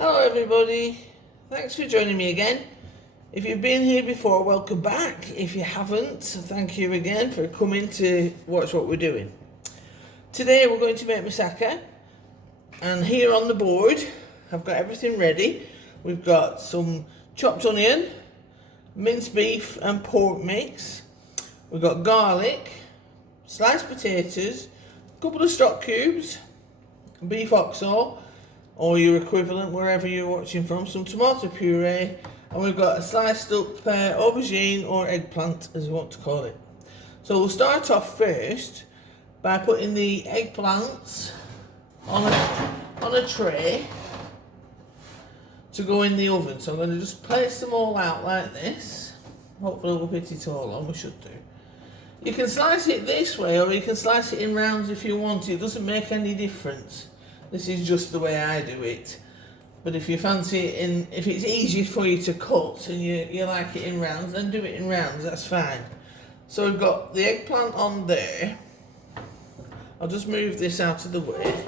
Hello everybody, thanks for joining me again. If you've been here before, welcome back. If you haven't, thank you again for coming to watch what we're doing. Today we're going to make moussaka, and here on the board I've got everything ready. We've got some chopped onion, minced beef and pork mix. We've got garlic, sliced potatoes, a couple of stock cubes, beef oxo, or your equivalent wherever you're watching from, some tomato puree, and we've got a sliced up aubergine or eggplant, as you want to call it. So we'll start off first by putting the eggplants on a tray to go in the oven. So I'm going to just place them all out like this. Hopefully we'll fit it all on, we should do. You can slice it this way or you can slice it in rounds if you want. It doesn't make any difference. This is just the way I do it. But if you fancy it if it's easier for you to cut and you like it in rounds, then do it in rounds, that's fine. So we've got the eggplant on there. I'll just move this out of the way.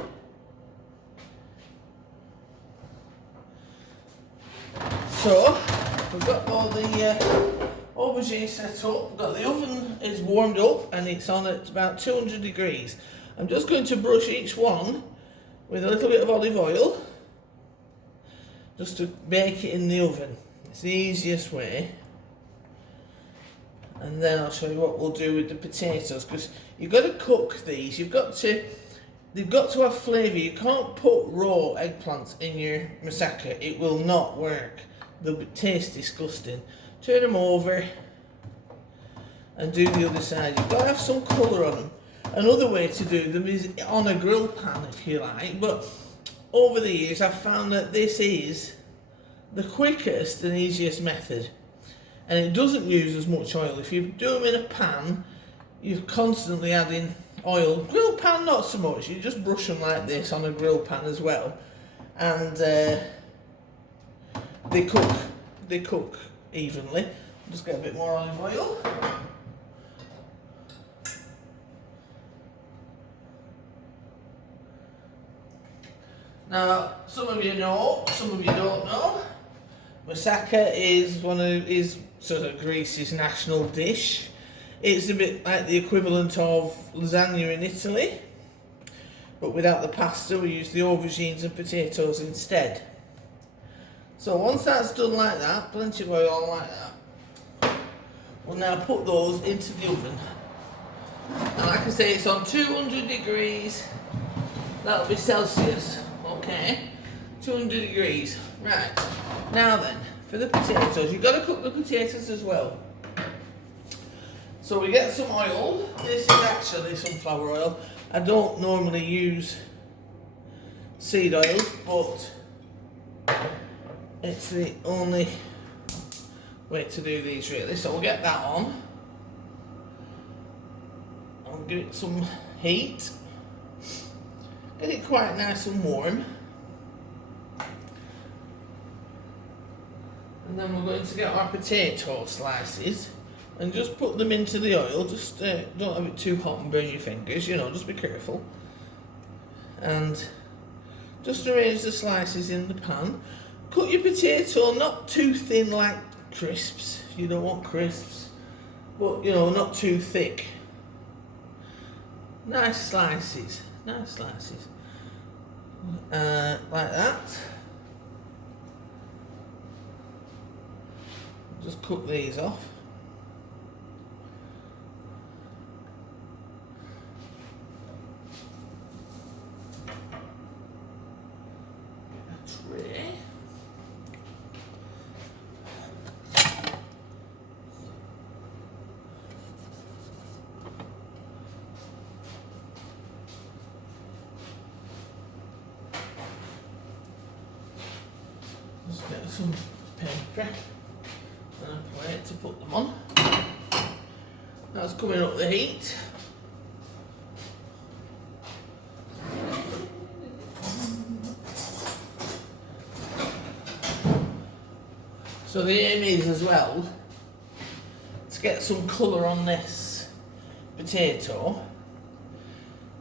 So, we've got all the aubergine set up. The oven is warmed up and it's on at about 200 degrees. I'm just going to brush each one with a little bit of olive oil, just to bake it in the oven. It's the easiest way. And then I'll show you what we'll do with the potatoes, because you've got to cook these. They've got to have flavour. You can't put raw eggplants in your moussaka. It will not work. They'll taste disgusting. Turn them over and do the other side. You've got to have some colour on them. Another way to do them is on a grill pan, if you like, but over the years I've found that this is the quickest and easiest method, and it doesn't use as much oil. If you do them in a pan, you're constantly adding oil. Grill pan not so much, you just brush them like this on a grill pan as well, and they cook evenly. Just get a bit more olive oil. Now, some of you know, some of you don't know. Moussaka is sort of Greece's national dish. It's a bit like the equivalent of lasagna in Italy, but without the pasta, we use the aubergines and potatoes instead. So once that's done like that, plenty of oil on like that, we'll now put those into the oven. And like I say, it's on 200 degrees. That'll be Celsius. Okay, 200 degrees. Right, now then, for the potatoes, you've got to cook the potatoes as well. So we get some oil. This is actually sunflower oil. I don't normally use seed oils, but it's the only way to do these really. So we'll get that on. I'll give it some heat. Get it quite nice and warm. And then we're going to get our potato slices and just put them into the oil. Just don't have it too hot and burn your fingers, you know, just be careful. And just arrange the slices in the pan. Cut your potato not too thin like crisps. You don't want crisps, but you know, not too thick. Nice slices. Nice slices, like that. Just cook these off. Get a tray. Just get some paper and a plate to put them on. That's coming up the heat. So the aim is as well to get some colour on this potato.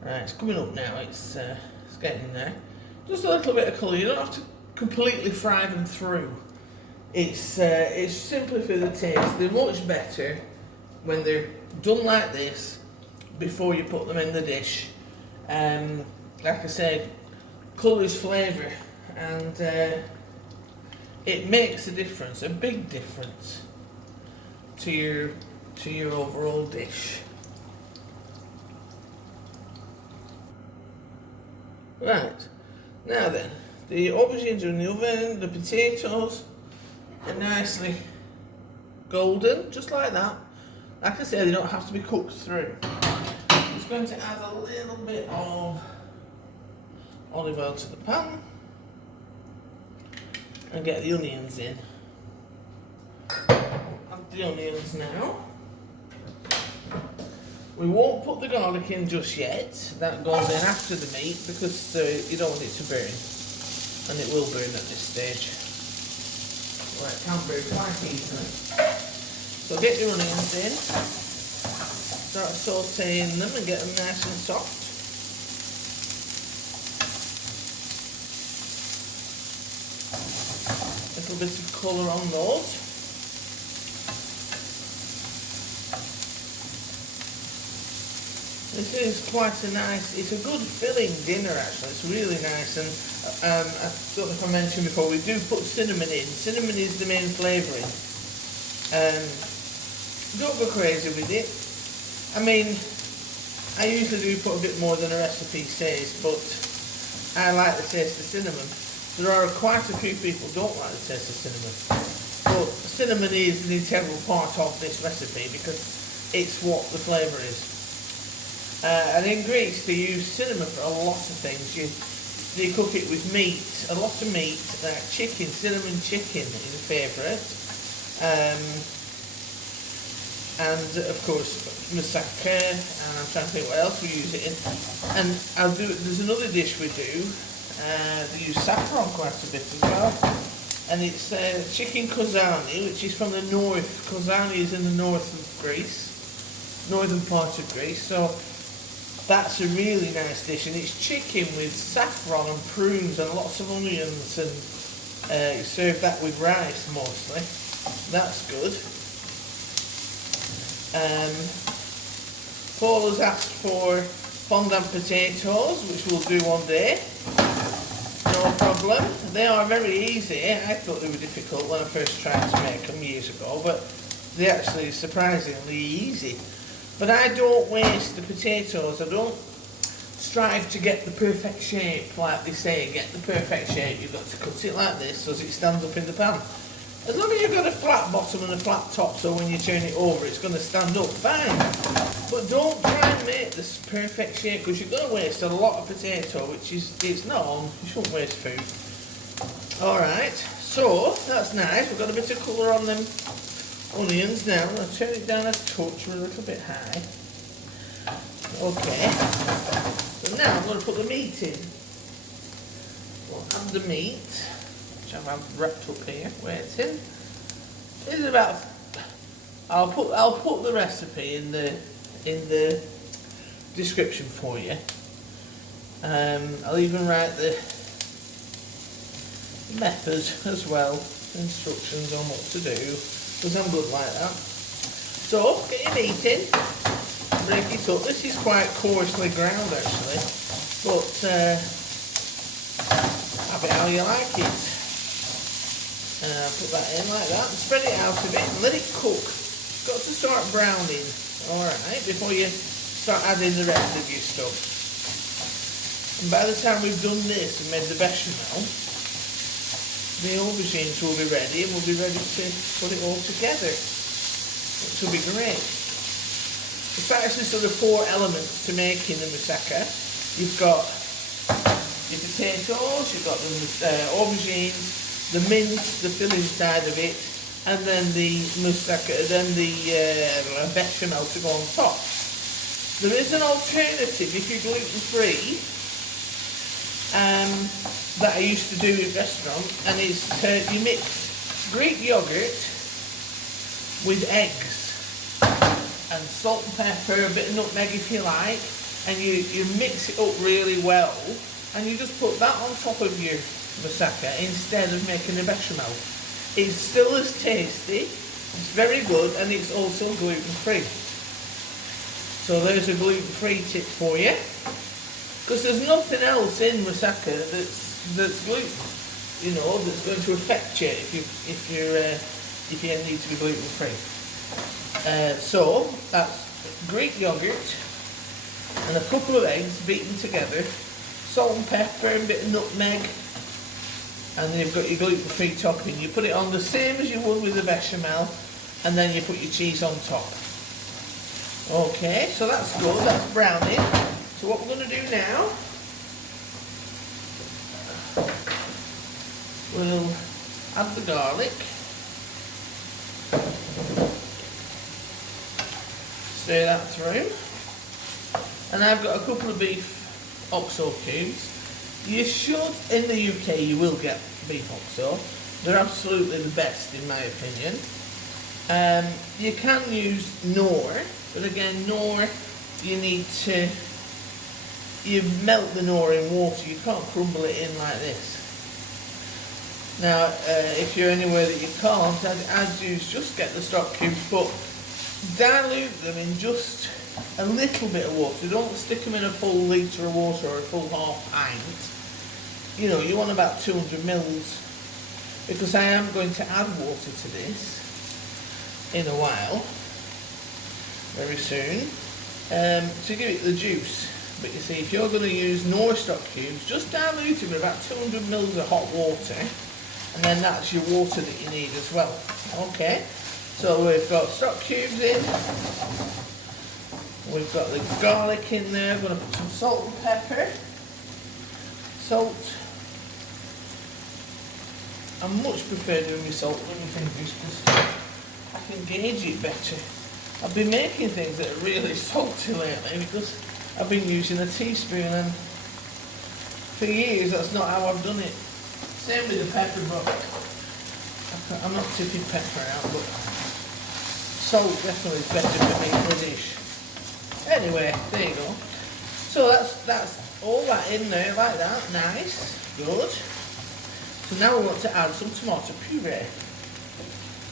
Right, it's coming up now, it's getting there. Just a little bit of colour, you don't have to completely fry them through. It's simply for the taste. They're much better when they're done like this before you put them in the dish. Like I said, colour is flavour, and it makes a difference, a big difference to your overall dish. Right, now then, the aubergines are in the oven, the potatoes are nicely golden, just like that. Like I said, they don't have to be cooked through. I'm just going to add a little bit of olive oil to the pan and get the onions in. Add the onions now. We won't put the garlic in just yet. That goes in after the meat because you don't want it to burn, and it will burn at this stage. Well, it can burn quite easily. So get your onions in, start sauteing them and get them nice and soft. A little bit of colour on those. This is quite a nice, it's a good filling dinner actually, it's really nice, and I don't know if I mentioned before, we do put cinnamon in. Cinnamon is the main flavouring. Don't go crazy with it. I mean, I usually do put a bit more than a recipe says, but I like the taste of cinnamon. There are quite a few people who don't like the taste of cinnamon, but cinnamon is an integral part of this recipe because it's what the flavour is. And in Greece they use cinnamon for a lot of things. They cook it with meat, a lot of meat, chicken, cinnamon chicken is a favourite. And of course Mousaka, and I'm trying to think what else we use it in. And there's another dish we do, they use saffron quite a bit as well. And it's chicken kozani, which is from the north. Kozani is in the north of Greece, northern part of Greece. So that's a really nice dish, and it's chicken with saffron and prunes and lots of onions, and you serve that with rice mostly. That's good. Paul has asked for fondant potatoes, which we'll do one day. No problem. They are very easy. I thought they were difficult when I first tried to make them years ago, but they're actually surprisingly easy. But I don't waste the potatoes. I don't strive to get the perfect shape, like they say, get the perfect shape. You've got to cut it like this so as it stands up in the pan. As long as you've got a flat bottom and a flat top, so when you turn it over it's going to stand up, fine. But don't try and make this perfect shape, because you're going to waste a lot of potato, which is, it's not on. You shouldn't waste food. Alright, so that's nice. We've got a bit of colour on them onions now. I'm going to turn it down a touch, we're a little bit high. Okay, so now I'm going to put the meat in. We'll add the meat, which I've wrapped up here, waiting. This is about, I'll put the recipe in the description for you. I'll even write the method as well, instructions on what to do, because I'm good like that. So, get your meat in, break it up. This is quite coarsely ground actually, but have it how you like it. Put that in like that, and spread it out a bit, and let it cook. It's got to start browning, alright, before you start adding the rest of your stuff. And by the time we've done this and made the bechamel, the aubergines will be ready, and we'll be ready to put it all together, which will be great. There's actually sort of 4 elements to making the moussaka. You've got your potatoes, you've got the aubergines, the mince, the filling side of it, and then the moussaka, then the bechamel to go on top. There is an alternative if you're gluten-free, that I used to do in restaurants, and it's you mix Greek yogurt with eggs and salt and pepper, a bit of nutmeg if you like, and you mix it up really well, and you just put that on top of your moussaka instead of making a bechamel. It's still as tasty, it's very good, and it's also gluten-free. So there's a gluten-free tip for you, because there's nothing else in moussaka that's gluten, you know, that's going to affect you if you need to be gluten-free. So that's Greek yogurt and a couple of eggs beaten together, salt and pepper and a bit of nutmeg, and then you've got your gluten-free topping. You put it on the same as you would with the bechamel, and then you put your cheese on top. Okay, so that's good, that's browning. So what we're going to do now, we'll add the garlic, stir that through, and I've got a couple of beef oxo cubes. You should, in the UK you will get beef oxo, they're absolutely the best in my opinion. You can use Knorr, but again Knorr, you melt the Knorr in water, you can't crumble it in like this. Now if you're anywhere that you can't, I'd use, just get the stock cubes, but dilute them in just a little bit of water. Don't stick them in a full litre of water or a full half pint. You know, you want about 200 mils, because I am going to add water to this in a while, very soon, to give it the juice. But you see, if you're going to use Knorr stock cubes, just dilute them in about 200 mils of hot water, and then that's your water that you need as well. Okay, so we've got stock cubes in, we've got the garlic in there. I'm going to put some salt and pepper. Salt. I much prefer doing my salt with my fingers because I can gauge it better. I've been making things that are really salty lately because I've been using a teaspoon, and for years that's not how I've done it. Same with the pepper, but I'm not tipping pepper out, but salt definitely is better for me for a dish. Anyway, there you go. So that's all that in there like that, nice, good. So now we want to add some tomato puree.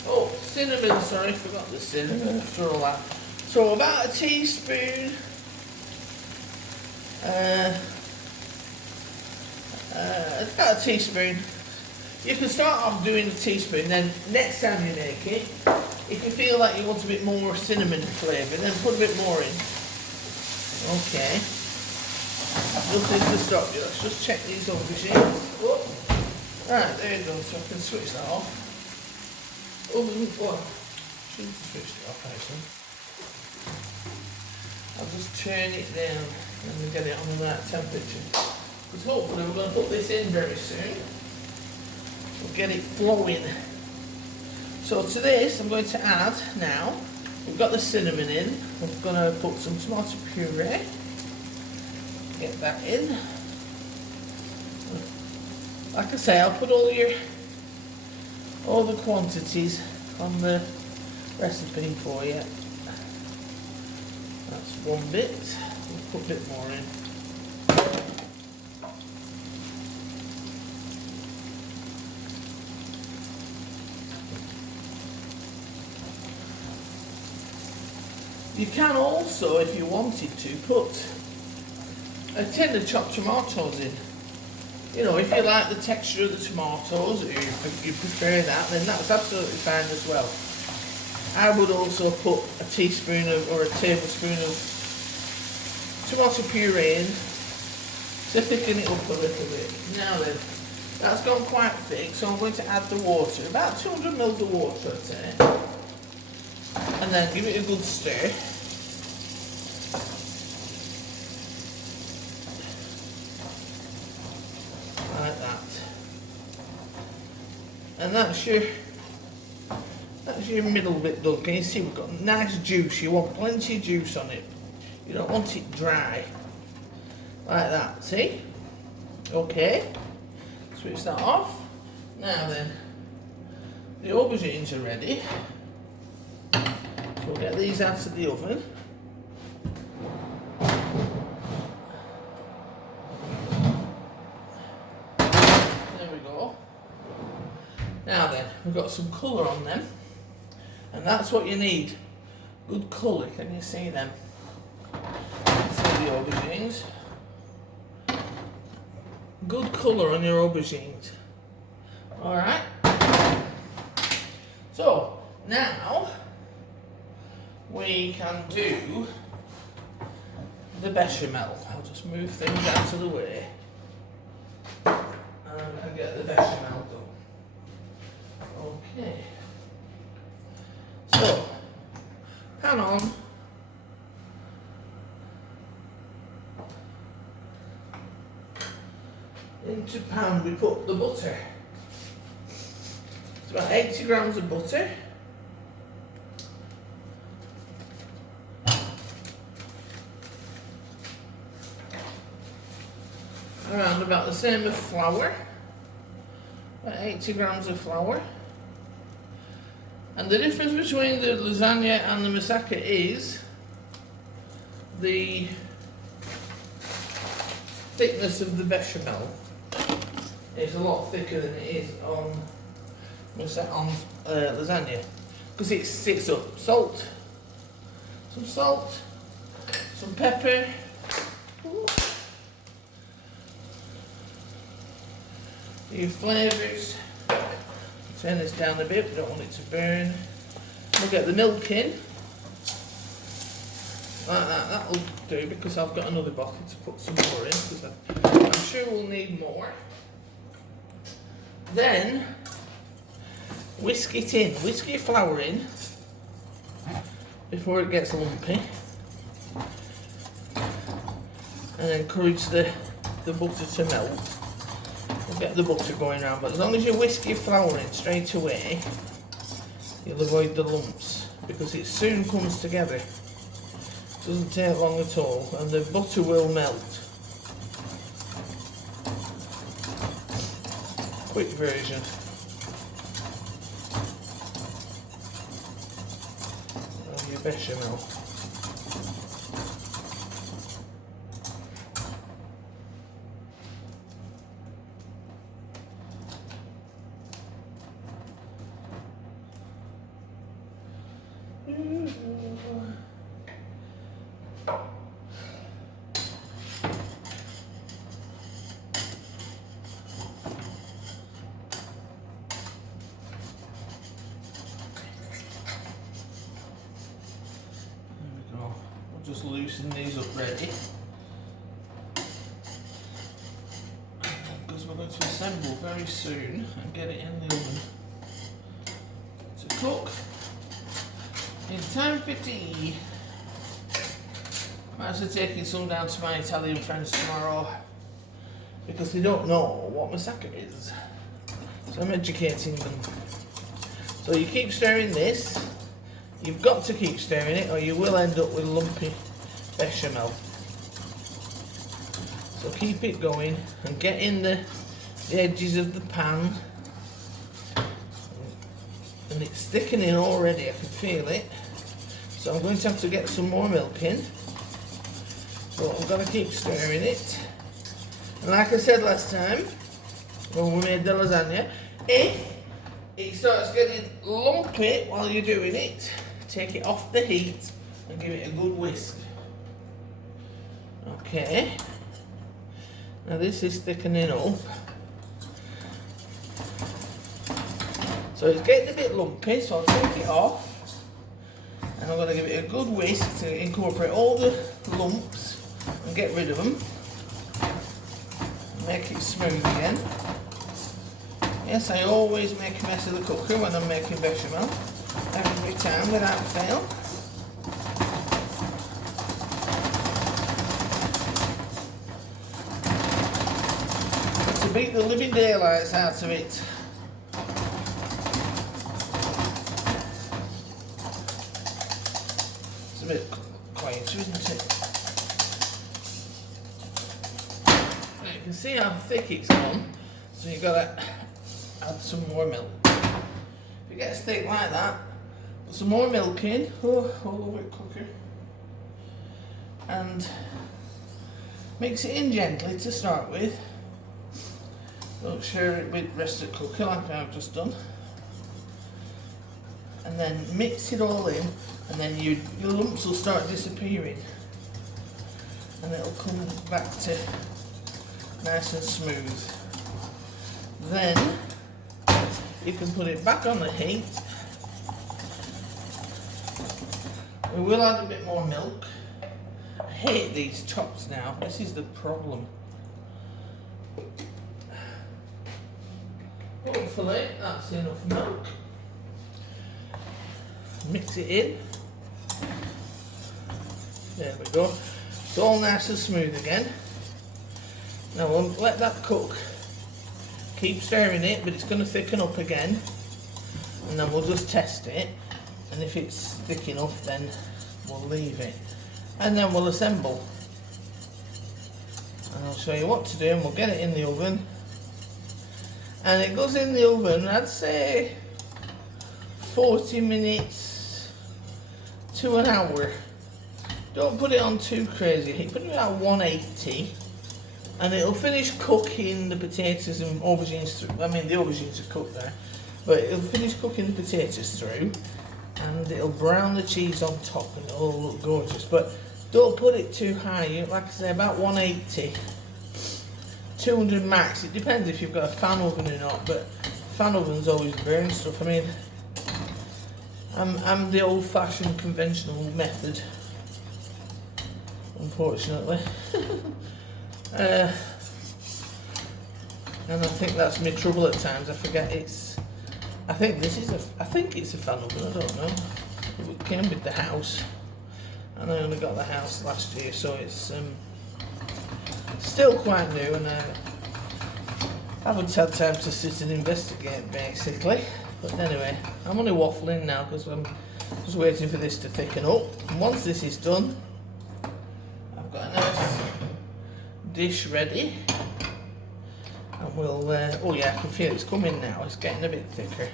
Oh, cinnamon, sorry, forgot the cinnamon after all that. So about a teaspoon, about a teaspoon. You can start off doing a teaspoon, then next time you make it, if you feel like you want a bit more cinnamon flavour, then put a bit more in. Okay. Nothing to stop you. Let's just check these aubergines. Oh. Right, there you go. So I can switch that off. Oven, what? Shouldn't have switched it off actually. I'll just turn it down and we get it on the right temperature. Because hopefully we're going to put this in very soon. We'll get it flowing. So to this I'm going to add now, we've got the cinnamon in, we're going to put some tomato puree. Get that in. Like I say, I'll put all the quantities on the recipe for you. That's one bit. We'll put a bit more in. You can also, if you wanted to, put a tin of chopped tomatoes in. You know, if you like the texture of the tomatoes, or if you prefer that, then that's absolutely fine as well. I would also put a teaspoon or a tablespoon of tomato puree in to thicken it up a little bit. Now then, that's gone quite thick, so I'm going to add the water, about 200 mils of water, I'd say, and then give it a good stir. Like that. And that's your middle bit done. Can you see we've got nice juice? You want plenty of juice on it. You don't want it dry. Like that, see? Okay. Switch that off. Now then, the aubergines are ready. So we'll get these out of the oven. There we Now then, we've got some colour on them, and that's what you need. Good colour, can you see them? See the aubergines. Good colour on your aubergines. Alright. So, now we can do the bechamel. I'll just move things out of the way and get the bechamel done. Okay. So, pan on. Into pan we put the butter. It's about 80 grams of butter. Around about the same of flour. About 80 grams of flour. And the difference between the lasagna and the moussaka is the thickness of the bechamel. It's a lot thicker than it is on lasagna, because it sits up. Salt, some pepper, your flavours. Turn this down a bit, we don't want it to burn. We'll get the milk in, like that. That'll do, because I've got another bottle to put some more in, because I'm sure we'll need more. Then whisk it in, whisk your flour in before it gets lumpy, and encourage the butter to melt. We'll get the butter going around, but as long as you whisk your flour in straight away, you'll avoid the lumps, because it soon comes together. It doesn't take long at all, and the butter will melt. Quick version. Of your bechamel. Just loosen these up ready, because we're going to assemble very soon and get it in the oven to cook in time for tea. I'm actually taking some down to my Italian friends tomorrow, because they don't know what moussaka is, so I'm educating them. So you keep stirring this. You've got to keep stirring it, or you will end up with lumpy bechamel. So keep it going and get in the edges of the pan. And it's thickening already, I can feel it. So I'm going to have to get some more milk in. But I've got to keep stirring it. And like I said last time, when we made the lasagna, if it starts getting lumpy while you're doing it, take it off the heat and give it a good whisk. Okay. Now this is thickening up. So it's getting a bit lumpy, so I'll take it off. And I'm going to give it a good whisk to incorporate all the lumps and get rid of them. Make it smooth again. Yes, I always make a mess of the cooker when I'm making bechamel. Every time, without fail. To beat the living daylights out of it. It's a bit quieter, isn't it? Now you can see how thick it's gone, so you've got to add some more milk. If it gets thick like that, put some more milk in, all over it quicker, and mix it in gently to start with. Don't share it with the rest of the cooker like I've just done. and then mix it all in, and then your lumps will start disappearing, and it'll come back to nice and smooth. Then you can put it back on the heat. We will add a bit more milk. I hate these chops now, this is the problem. Hopefully that's enough milk. Mix it in. There we go. It's all nice and smooth again. Now we'll let that cook. Keep stirring it, but it's going to thicken up again. And then we'll just test it. And if it's thick enough, then we'll leave it. And then we'll assemble. And I'll show you what to do, and we'll get it in the oven. And it goes in the oven, I'd say 40 minutes to an hour. Don't put it on too crazy heat, put it at 180, and it'll finish cooking the potatoes and aubergines through. I mean, the aubergines are cooked there, but it'll finish cooking the potatoes through, and it'll brown the cheese on top, and it'll all look gorgeous. But don't put it too high, like I say, about 180. 200 max, it depends if you've got a fan oven or not, but fan ovens always burn stuff. I mean, I'm the old-fashioned conventional method, unfortunately. And I think that's my trouble at times. I forget I think it's a fan oven, I don't know. It came with the house, and I only got the house last year, so it's still quite new, and I haven't had time to sit and investigate basically. But anyway, I'm only waffling now because I'm just waiting for this to thicken up. And once this is done, I've got a nice dish ready, and we'll oh yeah, I can feel it's coming now. It's getting a bit thicker.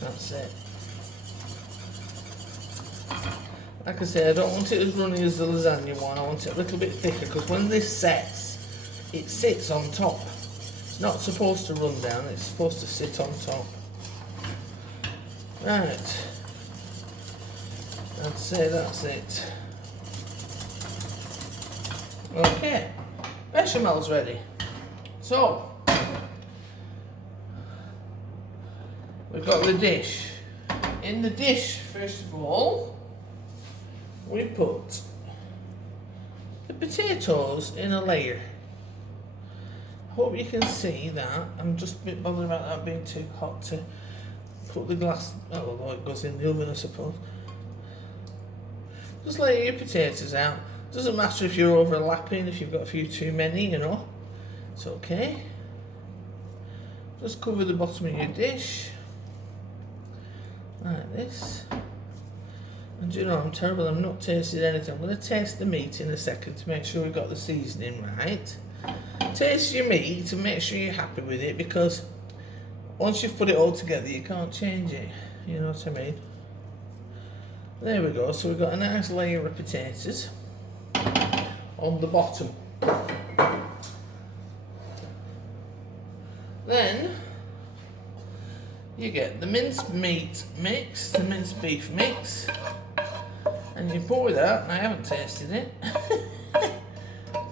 That's it. Like I say, I don't want it as runny as the lasagna one. I want it a little bit thicker, because when this sets, it sits on top. It's not supposed to run down, it's supposed to sit on top. Right. I'd say that's it. Okay. Bechamel's ready. So, we've got the dish. In the dish, first of all, we put the potatoes in a layer. Hope you can see that. I'm just a bit bothered about that being too hot to put the glass, although it goes in the oven, I suppose. Just lay your potatoes out. Doesn't matter if you're overlapping, if you've got a few too many, you know. It's okay. Just cover the bottom of your dish. Like this. And you know, I'm terrible, I'm not tasting anything. I'm going to taste the meat in a second to make sure we've got the seasoning right. Taste your meat and make sure you're happy with it, because once you've put it all together, you can't change it. You know what I mean? There we go. So we've got a nice layer of potatoes on the bottom. Then you get the minced meat mix, the minced beef mix, and you pour that, and I haven't tasted it,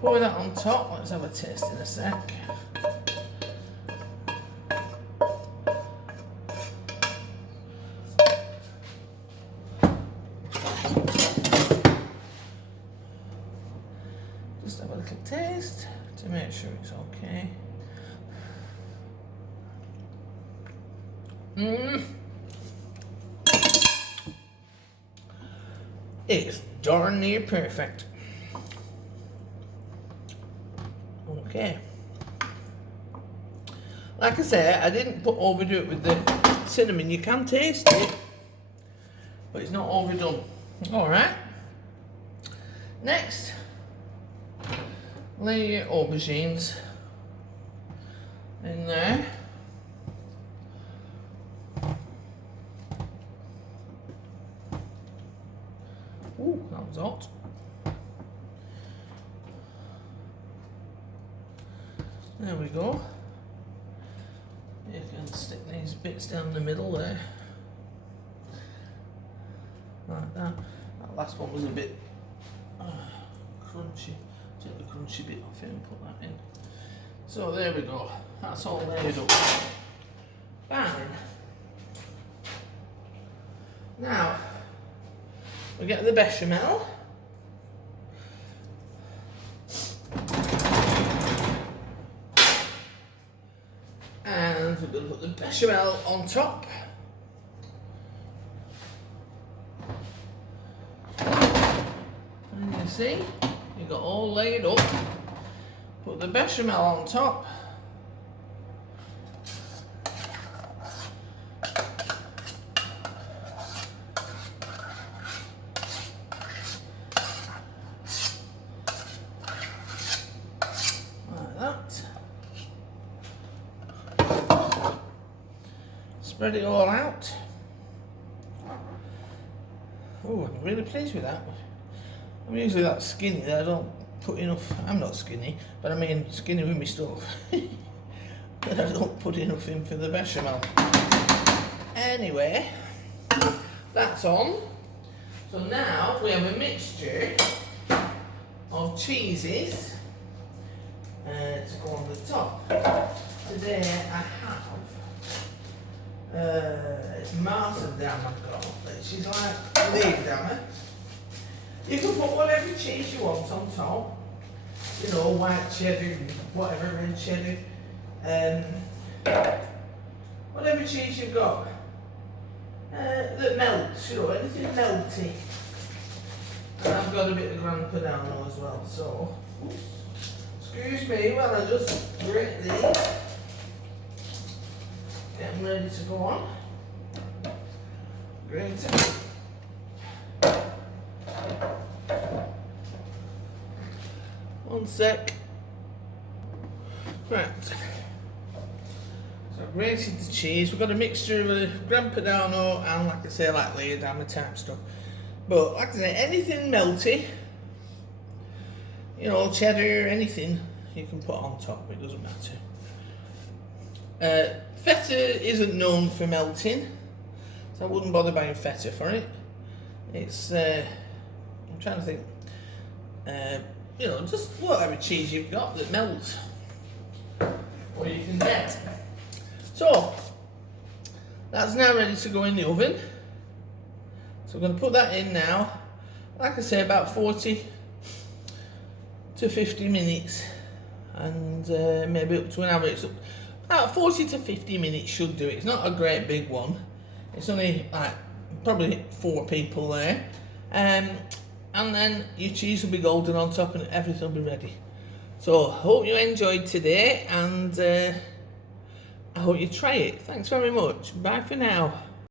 pour that on top. Let's have a taste in a sec. Just have a little taste to make sure it's okay. It's darn near perfect. Okay. Like I say, I didn't overdo it with the cinnamon. You can taste it, but it's not overdone. Alright. Next, lay your aubergines in there. Ooh, that was hot. There we go. You can stick these bits down the middle there. Like that. That last one was a bit crunchy. Take the crunchy bit off it and put that in. So there we go. That's all laid up. Fine. Now, we get the bechamel. And we're going to put the bechamel on top. And you see, you got all laid up. Put the bechamel on top. Like that. Spread it all out. Oh, I'm really pleased with that. I'm usually that skinny that I don't put enough. I'm not skinny, but I mean skinny with my stuff. But I don't put enough in for the bechamel. Anyway, that's on. So now we have a mixture of cheeses to go on the top. Today I have it's Minced Lamb I've got, which is like Lamb. You can put whatever cheese you want on top. You know, white cheddar, whatever, red cheddar, whatever cheese you've got that melts, you know, anything melty. And I've got a bit of Gran Padano as well, so excuse me while I just grate these. Get them ready to go on. Grate it. One sec. Right. So I've grated the cheese. We've got a mixture of a Gran Padano and, like I say, like Leodama type stuff. But like I say, anything melty, you know, cheddar, anything you can put on top. It doesn't matter. Feta isn't known for melting, so I wouldn't bother buying feta for it. It's I'm trying to think. You know, just whatever cheese you've got that melts, or you can get. So that's now ready to go in the oven. So I'm going to put that in now. Like I say, about 40 to 50 minutes, and maybe up to an hour. It's about 40 to 50 minutes should do it. It's not a great big one. It's only like probably 4 people there. And then your cheese will be golden on top and everything will be ready. So hope you enjoyed today, and I hope you try it. Thanks very much. Bye for now.